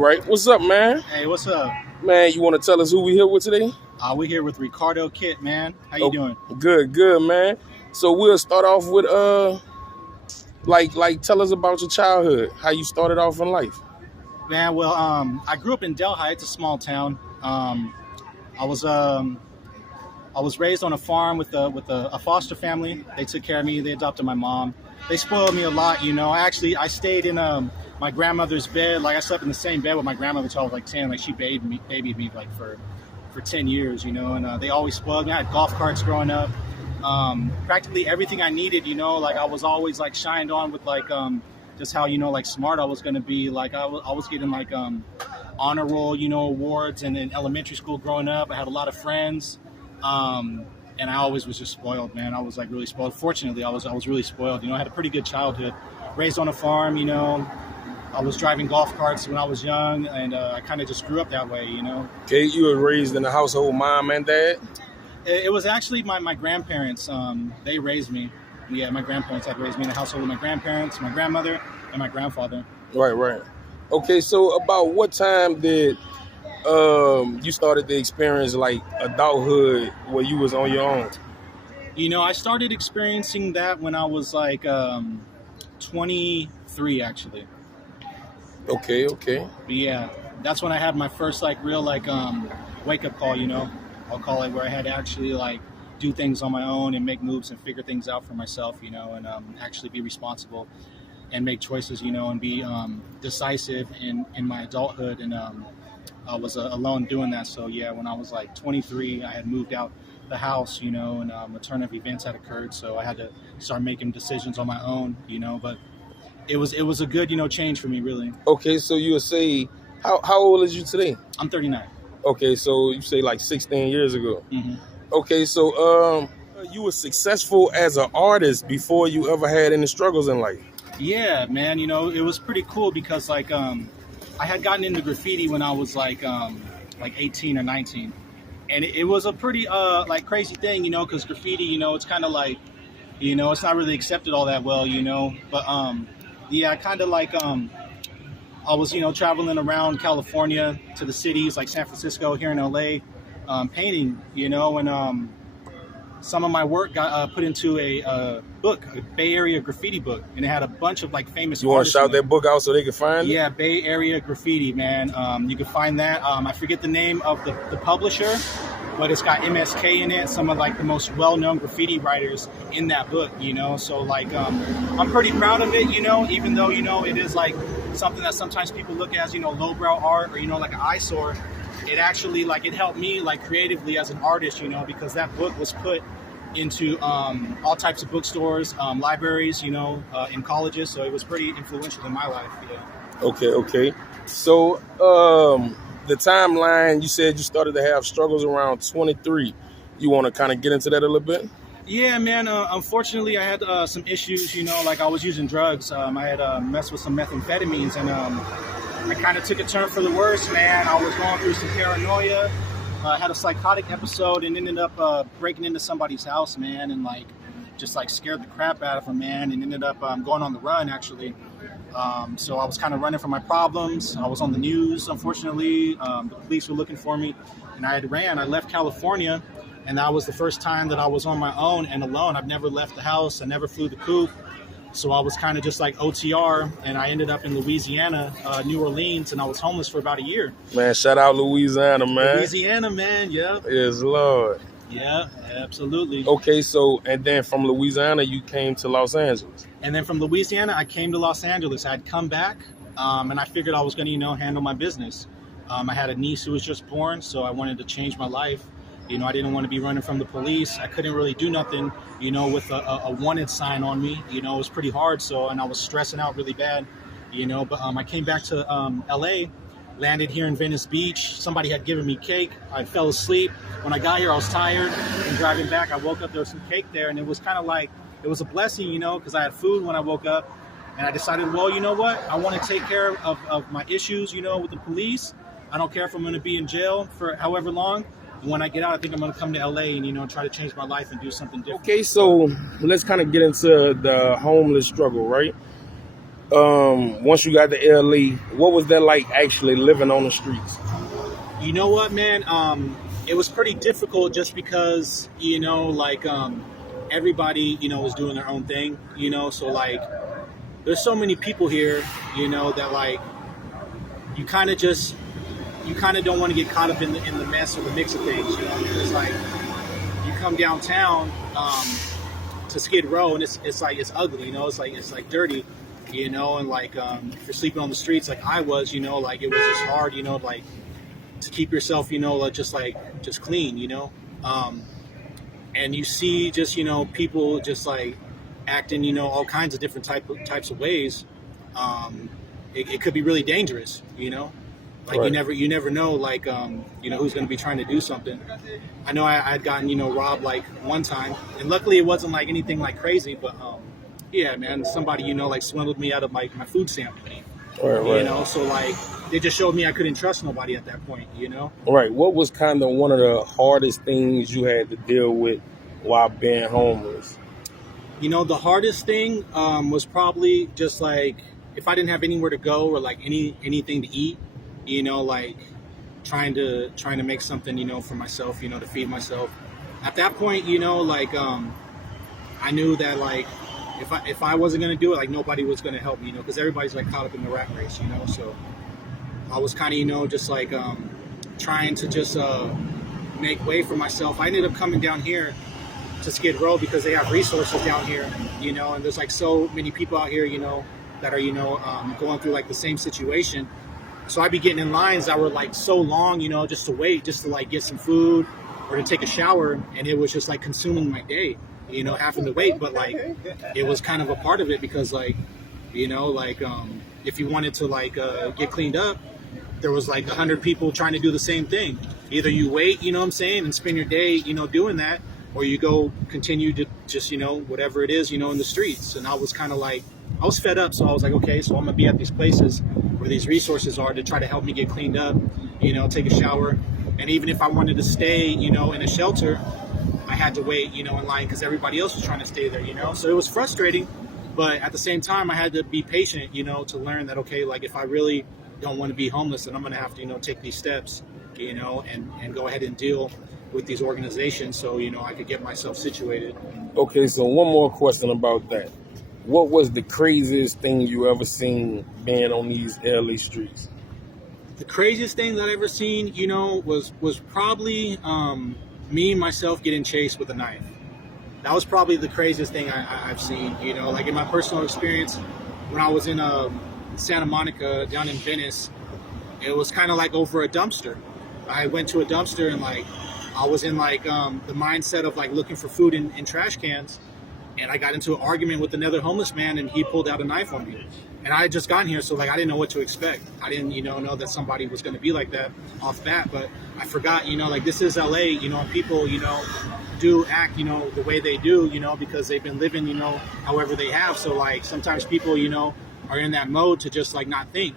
right. What's up, man? Hey, what's up? Man, you want to tell us who we here with today? We're here with Ricardo Kit, man. How you doing? Good, man. So we'll start off with tell us about your childhood, how you started off in life. Man, well, I grew up in Delhi. It's a small town. I was raised on a farm with a foster family. They took care of me. They adopted my mom. They spoiled me a lot, you know. I stayed in my grandmother's bed. Like I slept in the same bed with my grandmother until I was like 10. Like she babied me like for 10 years, you know. And they always spoiled me. I had golf carts growing up. Practically everything I needed, you know. Like I was always like shined on with like just how, you know, like smart I was gonna be. Like I was getting like honor roll, you know, awards. And in elementary school growing up, I had a lot of friends. And I always was just spoiled, man. I was like really spoiled. Fortunately, I was really spoiled. You know, I had a pretty good childhood. Raised on a farm, you know. I was driving golf carts when I was young, and I kind of just grew up that way, you know. Okay, you were raised in a household, mom and dad? It was actually my grandparents. They raised me. Yeah, my grandparents had raised me in a household with my grandparents, my grandmother, and my grandfather. Right. Okay, so about what time did you started to experience like adulthood where you was on your own? You know, I started experiencing that when I was like 23, actually. Okay. But yeah, that's when I had my first like real like wake up call, you know. I'll call it, where I had to actually like do things on my own and make moves and figure things out for myself, you know, and actually be responsible and make choices, you know, and be decisive in my adulthood. And I was alone doing that. So yeah, when I was like 23, I had moved out the house, you know, and a turn of events had occurred. So I had to start making decisions on my own, you know, but it was a good, you know, change for me, really. Okay, so you would say, how old is you today? I'm 39. Okay, so you say like 16 years ago. Mm-hmm. Okay, so you were successful as an artist before you ever had any struggles in life. Yeah, man, you know, it was pretty cool because like I had gotten into graffiti when I was like 18 or 19. And it was a pretty like crazy thing, you know, because graffiti, you know, it's kind of like, you know, it's not really accepted all that well, you know. But yeah, kind of like I was, you know, traveling around California to the cities like San Francisco, here in LA, painting, you know, and some of my work got put into a book, a Bay Area graffiti book, and it had a bunch of like famous. You want to shout that book out so they can find it? Yeah, Bay Area Graffiti, man. You can find that. I forget the name of the publisher, but it's got MSK in it. Some of like the most well-known graffiti writers in that book, you know. So like, I'm pretty proud of it, you know. Even though, you know, it is like something that sometimes people look at as, you know, lowbrow art or, you know, like an eyesore. It actually like it helped me like creatively as an artist, you know, because that book was put into all types of bookstores, libraries, you know, in colleges. So it was pretty influential in my life. Yeah. Okay. So the timeline, you said you started to have struggles around 23. You want to kind of get into that a little bit? Yeah, man. Unfortunately, I had some issues, you know, like I was using drugs. I had messed with some methamphetamines, and I kind of took a turn for the worse, man. I was going through some paranoia. I had a psychotic episode and ended up breaking into somebody's house, man, and like just like scared the crap out of them, man, and ended up going on the run, actually. So I was kind of running from my problems. I was on the news, unfortunately. The police were looking for me, and I left California, and that was the first time that I was on my own and alone. I've never left the house. I never flew the coop. So I was kind of just like OTR, and I ended up in Louisiana, New Orleans, and I was homeless for about a year. Man, shout out Louisiana, man. Louisiana, man, yeah. Yes, Lord. Yeah, absolutely. Okay, so, and then from Louisiana, you came to Los Angeles. And then from Louisiana, I came to Los Angeles. I had come back, and I figured I was going to, you know, handle my business. I had a niece who was just born, so I wanted to change my life. You know, I didn't want to be running from the police. I couldn't really do nothing, you know, with a wanted sign on me. You know, it was pretty hard. So, and I was stressing out really bad, you know. But I came back to LA, landed here in Venice Beach. Somebody had given me cake. I fell asleep. When I got here, I was tired. And driving back, I woke up, there was some cake there. And it was kind of like, it was a blessing, you know, because I had food when I woke up. And I decided, well, you know what? I want to take care of my issues, you know, with the police. I don't care if I'm going to be in jail for however long. When I get out, I think I'm going to come to LA and, you know, try to change my life and do something different. Okay, so let's kind of get into the homeless struggle, right? Once you got to LA, what was that like actually living on the streets? You know what, man? It was pretty difficult just because, everybody, was doing their own thing, so like, there's so many people here, that like, you kind of just, you kind of don't want to get caught up in the mess or the mix of things, because like, you come downtown, to Skid Row and it's like, it's ugly, it's like dirty, and like, if you're sleeping on the streets like I was, like, it was just hard, like, to keep yourself, like, just clean, and you see just, people just like acting, all kinds of different types of ways. It could be really dangerous, like Right. you never know, like, who's going to be trying to do something. I know I had gotten, robbed like one time, and luckily it wasn't like anything like crazy, but yeah, man, somebody, like swindled me out of my food stamp money. Right. So like, they just showed me I couldn't trust nobody at that point. Right. What was kind of one of the hardest things you had to deal with while being homeless? The hardest thing was probably just like, if I didn't have anywhere to go or like anything to eat, like trying to make something, for myself, to feed myself. At that point, like, I knew that like, if I wasn't gonna do it, like, nobody was gonna help me, because everybody's like caught up in the rat race, so I was kind of, just like, trying to just make way for myself. I ended up coming down here to Skid Row because they have resources down here, and there's like so many people out here, that are, going through like the same situation. So I'd be getting in lines that were like so long, just to wait, just to like get some food or to take a shower, and it was just like consuming my day, having to wait. But like, it was kind of a part of it because like, like, if you wanted to like get cleaned up, there was like 100 people trying to do the same thing. Either you wait, what I'm saying, and spend your day, doing that, or you go continue to just, whatever it is, in the streets. And I was kind of like, I was fed up. So I was like, okay, so I'm gonna be at these places where these resources are to try to help me get cleaned up, take a shower. And even if I wanted to stay, in a shelter, I had to wait, in line because everybody else was trying to stay there, So it was frustrating, but at the same time, I had to be patient, to learn that, okay, like, if I really don't want to be homeless, then I'm going to have to, take these steps, and go ahead and deal with these organizations so, I could get myself situated. Okay, so one more question about that. What was the craziest thing you ever seen being on these LA streets? The craziest thing that I've ever seen, was probably me myself getting chased with a knife. That was probably the craziest thing I've seen, like in my personal experience when I was in Santa Monica down in Venice. It was kind of like over a dumpster. I went to a dumpster and like, I was in like the mindset of like looking for food in trash cans. And I got into an argument with another homeless man, and he pulled out a knife on me. And I had just gotten here, so like I didn't know what to expect. I didn't, know that somebody was going to be like that off bat. But I forgot, like this is LA, and people, do act, the way they do, because they've been living, however they have. So like sometimes people, are in that mode to just like not think.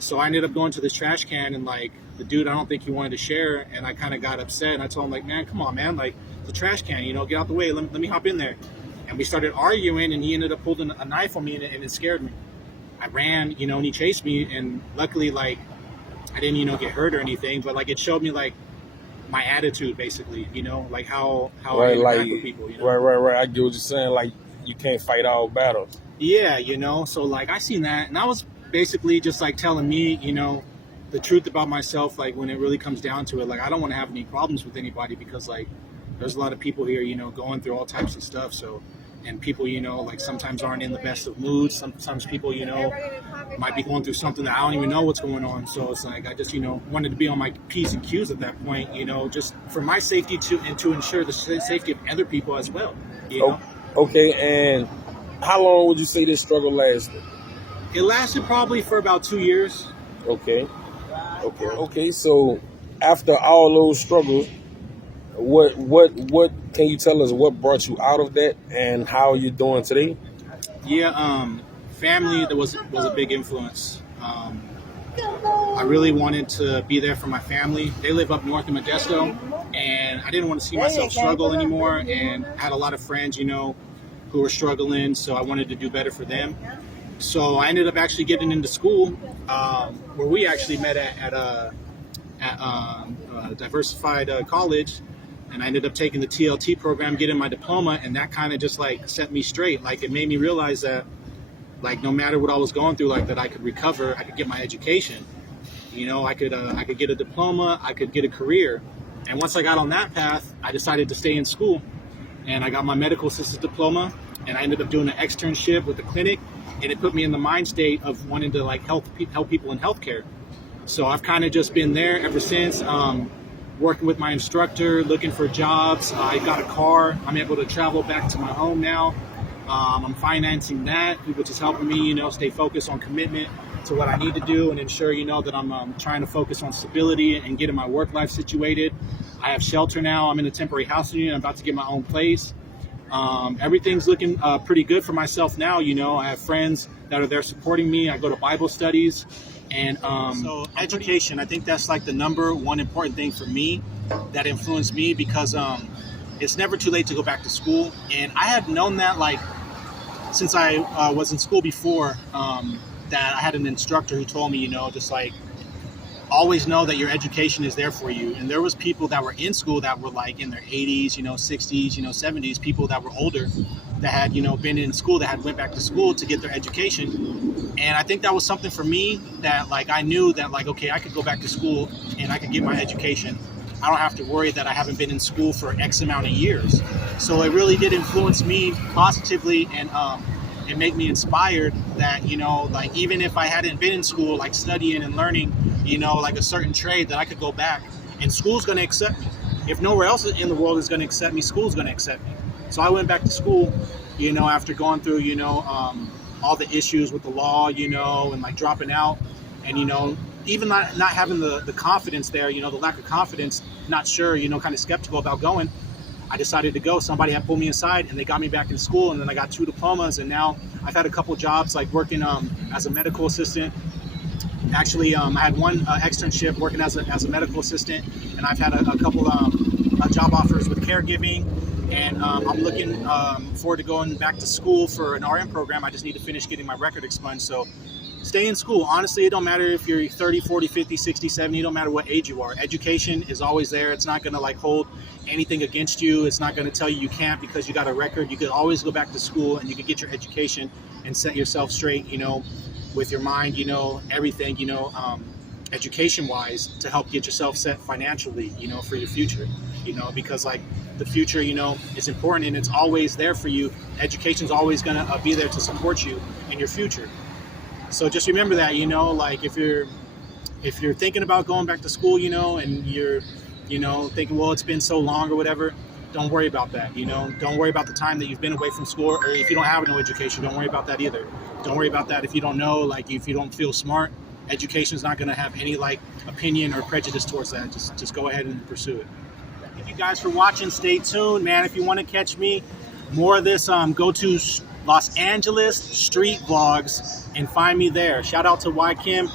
So I ended up going to this trash can, and like the dude, I don't think he wanted to share, and I kind of got upset. And I told him like, man, come on, man, like the trash can, get out the way. Let me hop in there. And we started arguing, and he ended up pulling a knife on me, and it scared me. I ran, and he chased me, and luckily, like, I didn't, get hurt or anything, but like it showed me like my attitude, basically, like how Right, I interact like with people. right. I get what you're saying. Like, you can't fight all battles. Yeah, so like I seen that, and that was basically just like telling me, the truth about myself. Like when it really comes down to it, like I don't want to have any problems with anybody because like there's a lot of people here, going through all types of stuff. So, and people, like sometimes aren't in the best of moods. Sometimes people, might be going through something that I don't even know what's going on. So it's like, I just, wanted to be on my P's and Q's at that point, just for my safety and to ensure the safety of other people as well. Okay, and how long would you say this struggle lasted? It lasted probably for about 2 years. Okay. So after all those struggles, what can you tell us what brought you out of that and how you're doing today? Yeah, family that was a big influence. I really wanted to be there for my family. They live up north in Modesto, and I didn't want to see myself struggle anymore, and had a lot of friends, who were struggling, so I wanted to do better for them. So I ended up actually getting into school, where we actually met at diversified college, and I ended up taking the TLT program, getting my diploma, and that kind of just like set me straight. Like it made me realize that like no matter what I was going through, like that I could recover, I could get my education. I could get a diploma, I could get a career, and once I got on that path, I decided to stay in school, and I got my medical assistant diploma, and I ended up doing an externship with the clinic, and it put me in the mind state of wanting to like help people in healthcare. So I've kind of just been there ever since, working with my instructor, looking for jobs. I got a car. I'm able to travel back to my home now. I'm financing that, which is helping me, stay focused on commitment to what I need to do and ensure, that I'm trying to focus on stability and getting my work life situated. I have shelter now. I'm in a temporary housing unit. I'm about to get my own place. Everything's looking pretty good for myself now. I have friends that are there supporting me. I go to Bible studies. And so education, I think that's like the number one important thing for me that influenced me, because it's never too late to go back to school. And I had known that like since I was in school before, that I had an instructor who told me, just like always know that your education is there for you. And there was people that were in school that were like in their 80s, 60s, 70s, people that were older that had, been in school, that had went back to school to get their education. And I think that was something for me that like I knew that like, okay, I could go back to school and I could get my education. I don't have to worry that I haven't been in school for X amount of years. So it really did influence me positively, and it made me inspired that, like even if I hadn't been in school, like studying and learning, like a certain trade, that I could go back and school's going to accept me. If nowhere else in the world is going to accept me, school's going to accept me. So I went back to school, after going through, all the issues with the law, and like dropping out, and, even not having the confidence there, the lack of confidence, not sure, kind of skeptical about going. I decided to go. Somebody had pulled me aside and they got me back in school, and then I got 2 diplomas, and now I've had a couple jobs like working as a medical assistant. Actually, I had one externship working as a medical assistant, and I've had a couple job offers with caregiving, and I'm looking forward to going back to school for an RN program. I just need to finish getting my record expunged. So stay in school. Honestly, it don't matter if you're 30, 40, 50, 60, 70, it don't matter what age you are. Education is always there. It's not going to like hold anything against you. It's not going to tell you can't because you got a record. You could always go back to school and you could get your education and set yourself straight, with your mind, everything, education wise, to help get yourself set financially, for your future, because like the future, is important and it's always there for you. Education's always going to be there to support you in your future. So just remember that, like if you're thinking about going back to school, and you're, thinking, well, it's been so long or whatever, don't worry about that. Don't worry about the time that you've been away from school, or if you don't have no education, don't worry about that either. Don't worry about that if you don't know, like if you don't feel smart. Education's not going to have any like opinion or prejudice towards that. Just go ahead and pursue it. Thank you guys for watching. Stay tuned, man. If you want to catch me, more of this, go to Los Angeles Street Vlogs and find me there. Shout out to Y Kim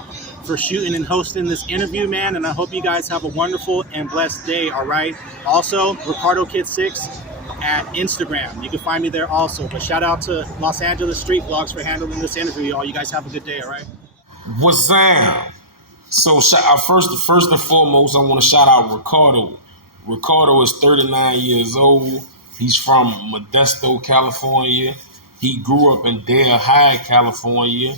for shooting and hosting this interview, man, and I hope you guys have a wonderful and blessed day. All right. Also, Ricardo Kid 6 at Instagram. You can find me there also. But shout out to Los Angeles Street Vlogs for handling this interview, y'all. You guys have a good day. All right. What's up? So first and foremost, I want to shout out Ricardo. Ricardo is 39 years old. He's from Modesto, California. He grew up in Dale High, California.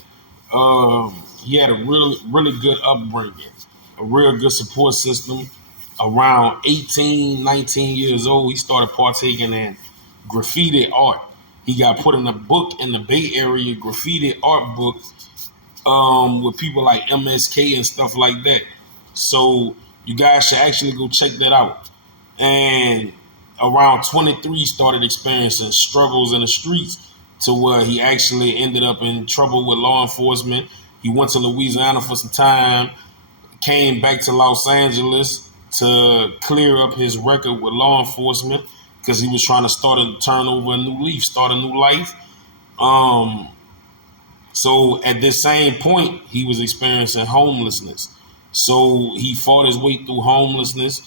He had a really good upbringing, a real good support system. Around 18, 19 years old, he started partaking in graffiti art. He got put in a book in the Bay Area, graffiti art book, with people like MSK and stuff like that. So you guys should actually go check that out. And around 23, started experiencing struggles in the streets to where he actually ended up in trouble with law enforcement. He went to Louisiana for some time, came back to Los Angeles to clear up his record with law enforcement because he was trying to turn over a new leaf, start a new life. So at this same point, he was experiencing homelessness. So he fought his way through homelessness.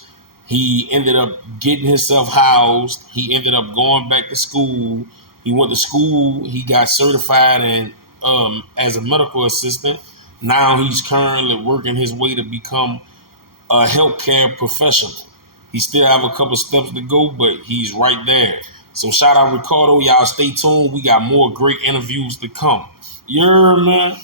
He ended up getting himself housed. He ended up going back to school. He went to school. He got certified in as a medical assistant. Now he's currently working his way to become a healthcare professional. He still have a couple steps to go, but he's right there. So shout out Ricardo. Y'all stay tuned. We got more great interviews to come. Yeah, man.